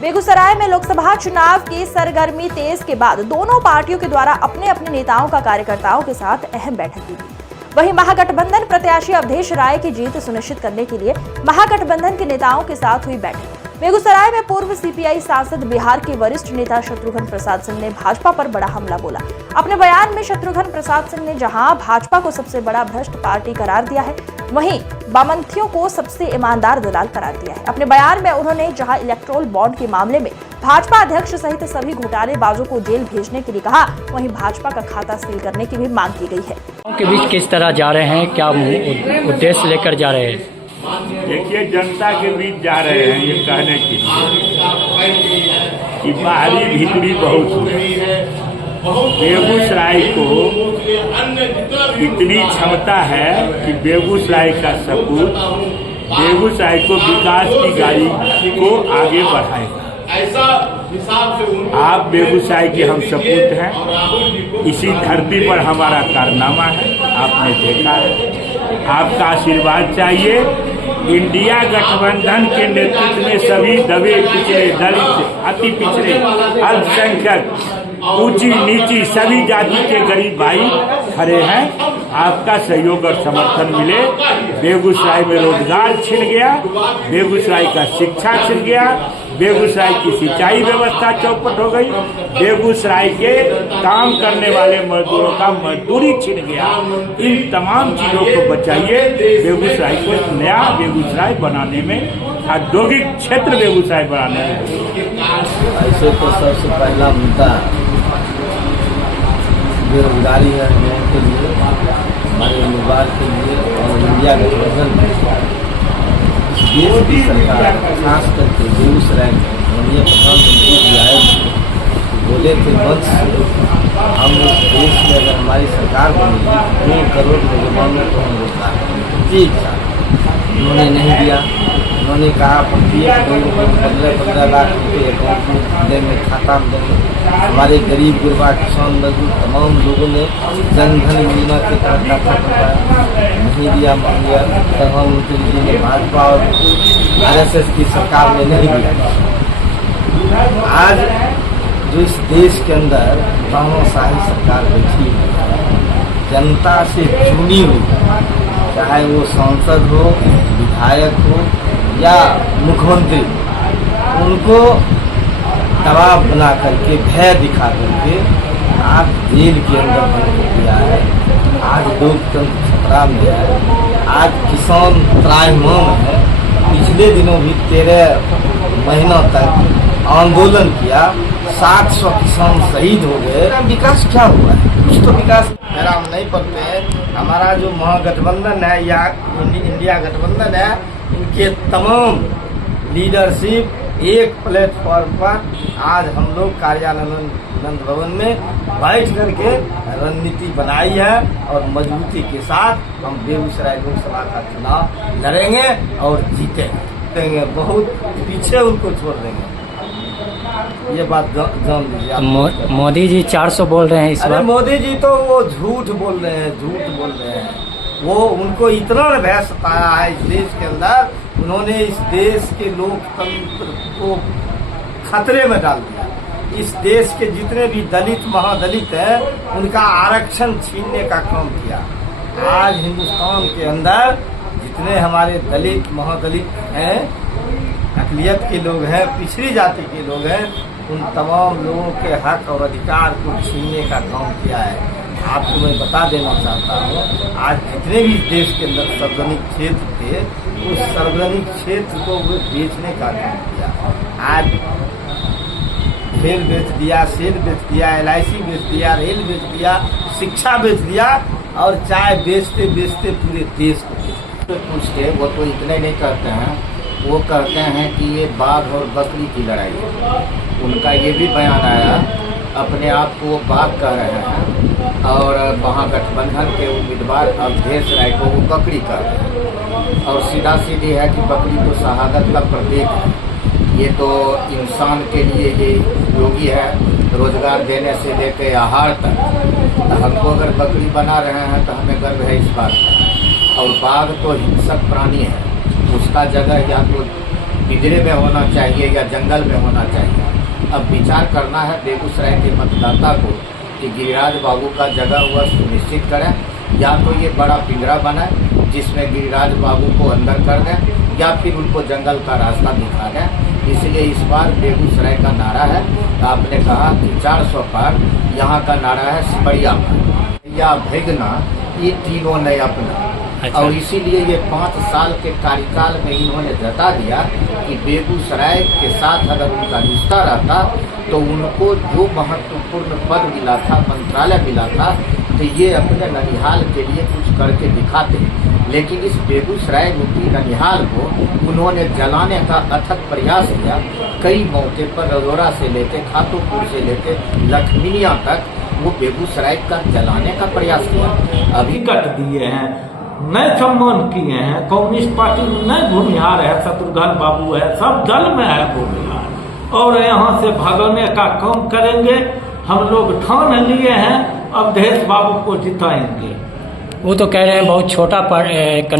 बेगूसराय में लोकसभा चुनाव की सरगर्मी तेज के बाद दोनों पार्टियों के द्वारा अपने अपने नेताओं का कार्यकर्ताओं के साथ अहम बैठक की गई। वहीं महागठबंधन प्रत्याशी अवधेश राय की जीत सुनिश्चित करने के लिए महागठबंधन के नेताओं के साथ हुई बैठक। बेगूसराय में पूर्व सीपीआई सांसद बिहार के वरिष्ठ नेता शत्रुघ्न प्रसाद सिंह ने भाजपा पर बड़ा हमला बोला। अपने बयान में शत्रुघ्न प्रसाद सिंह ने जहां भाजपा को सबसे बड़ा भ्रष्ट पार्टी करार दिया है, वहीं वामपंथियों को सबसे ईमानदार दलाल करार दिया है। अपने बयान में उन्होंने जहां इलेक्टोरल बॉन्ड के मामले में भाजपा अध्यक्ष सहित सभी घोटालेबाजों को जेल भेजने के लिए कहा, वहीं भाजपा का खाता सील करने की भी मांग की गई है। के बीच किस तरह जा रहे हैं, क्या उद्देश्य लेकर जा रहे हैं? देखिए, जनता के बीच जा रहे हैं ये कहने के लिए कि बाहरी भीतरी बहुत है। बेगूसराय को इतनी क्षमता है कि बेगूसराय का सपूत बेगूसराय को विकास की गाड़ी को आगे बढ़ाएगा। आप बेगूसराय के हम सपूत हैं, इसी धरती पर हमारा कारनामा है, आपने देखा है। आपका आशीर्वाद चाहिए। इंडिया गठबंधन के नेतृत्व में सभी दबे पिछड़े, दलित, अति पिछड़े, अल्पसंख्यक, ऊंची नीची सभी जाति के गरीब भाई खड़े हैं। आपका सहयोग और समर्थन मिले। बेगूसराय में रोजगार छिन गया, बेगूसराय का शिक्षा छिन गया, बेगूसराय की सिंचाई व्यवस्था चौपट हो गई, बेगूसराय के काम करने वाले मजदूरों का मजदूरी छिन गया। इन तमाम चीजों को बचाइए। बेगूसराय को एक नया बेगूसराय बनाने में, औद्योगिक क्षेत्र बेगूसराय बनाने में। ऐसे तो सबसे पहला मुद्दा बेरोजगारी है लोगों के लिए, हमारे उम्मीदवार के लिए और इंडिया गठबंधन देश की सरकार, खास करके बेगूसराय में माननीय प्रधानमंत्री जी आए बोले थे मंच से, हम इस देश में अगर हमारी सरकार बनेगी 2 करोड़ नौजवानों को हम रोजगार देंगे। एक साल उन्होंने नहीं दिया। उन्होंने कहा प्रत्येक 15 लाख रुपये अकाउंट में देंगे, खाता में देंगे। हमारे गरीब गुरबा किसान मजदूर तमाम लोगों ने जनधन योजना के तहत खाता खुलवाया, नहीं दिया, मान लिया। प्रधानमंत्री जी ने भाजपा और RSS की सरकार ने नहीं दिया। आज जो इस देश के अंदर तानाशाही सरकार बैठी है, जनता से चुनी हुई, चाहे वो सांसद हो, विधायक हो या मुख्यमंत्री, उनको दबाव बना करके, भय दिखा करके आज जेल के अंदर बंद किया है। आज लोकतंत्र खतरा में है। आज किसान त्राहिमाम है। पिछले दिनों भी 13 महीनों तक आंदोलन किया, 700 किसान शहीद हो गए। विकास क्या हुआ है? कुछ तो विकास हम नहीं पढ़ते हैं। हमारा जो महागठबंधन है या इंडिया गठबंधन है, इनके तमाम लीडरशिप एक प्लेटफॉर्म पर आज हम लोग कार्यालय नंद भवन में बैठ करके रणनीति बनाई है और मजबूती के साथ हम बेगूसराय लोकसभा का चुनाव लड़ेंगे और जीतेंगे। बहुत पीछे उनको छोड़ देंगे, ये बात जान लीजिए। मोदी जी 400 बोल रहे हैं इस बार। मोदी जी तो वो झूठ बोल रहे हैं, झूठ बोल रहे हैं। वो उनको इतना भय सताया है इस देश के अंदर, उन्होंने इस देश के लोकतंत्र को खतरे में डाल दिया। इस देश के जितने भी दलित महादलित हैं, उनका आरक्षण छीनने का काम किया। आज हिंदुस्तान के अंदर जितने हमारे दलित महादलित हैं, अक़लियत के लोग हैं, पिछड़ी जाति के लोग हैं, उन तमाम लोगों के हक और अधिकार को छीनने का काम किया है। आपको मैं बता देना चाहता हूँ, आज जितने भी देश के अंदर सार्वजनिक क्षेत्र थे, उस सार्वजनिक क्षेत्र को वो बेचने का काम किया। आज खेल बेच दिया, सेल बेच दिया, LIC बेच दिया, रेल बेच दिया, शिक्षा बेच दिया और चाय बेचते बेचते पूरे देश को पूछते। वो तो इतने नहीं करते हैं, वो कहते हैं कि ये बाघ और बकरी की लड़ाई है। उनका ये भी बयान आया, अपने आप को वो बाघ कह रहे हैं और महागठबंधन के उम्मीदवार अवधेश राय को वो बकरी कह रहे हैं। और सीधा सीधी है कि बकरी तो शहादत का प्रतीक है। ये तो इंसान के लिए ये उपयोगी है, रोजगार देने से लेकर आहार तक। हमको अगर बकरी बना रहे हैं तो हमें गर्व है इस बात का। और बाघ तो हिंसक प्राणी है, उसका जगह या तो पिंजरे में होना चाहिए या जंगल में होना चाहिए। अब विचार करना है बेगूसराय के मतदाता को कि गिरिराज बाबू का जगह वह सुनिश्चित करें, या तो ये बड़ा पिंजरा बनाए जिसमें गिरिराज बाबू को अंदर कर दें या फिर उनको जंगल का रास्ता दिखा दें। इसलिए इस बार बेगूसराय का नारा है, आपने कहा कि 400 पार, यहाँ का नारा है सिमरिया पार या भेगना, ये तीनों ने अपना। अच्छा। और इसीलिए ये 5 साल के कार्यकाल में इन्होंने जता दिया कि बेगूसराय के साथ अगर उनका रिश्ता रहता तो उनको जो महत्वपूर्ण पद मिला था, मंत्रालय मिला था, तो ये अपने ननिहाल के लिए कुछ करके दिखाते। लेकिन इस बेगूसराय रूपी ननिहाल को उन्होंने जलाने का अथक प्रयास किया। कई मौके पर रजौरा से लेके खातूपुर से लेके लखमीनिया तक वो बेगूसराय का जलाने का प्रयास किया। अभी कट दिए हैं, नए सम्मान किए हैं। कम्युनिस्ट पार्टी में नए भूमिहार है, शत्रुघ्न बाबू है, सब दल में है भूमिहार, और यहाँ से भगाने का काम करेंगे। हम लोग ठान लिए हैं, अब देश बाबू को जिताएंगे। वो तो कह रहे हैं बहुत छोटा कैंडिडेट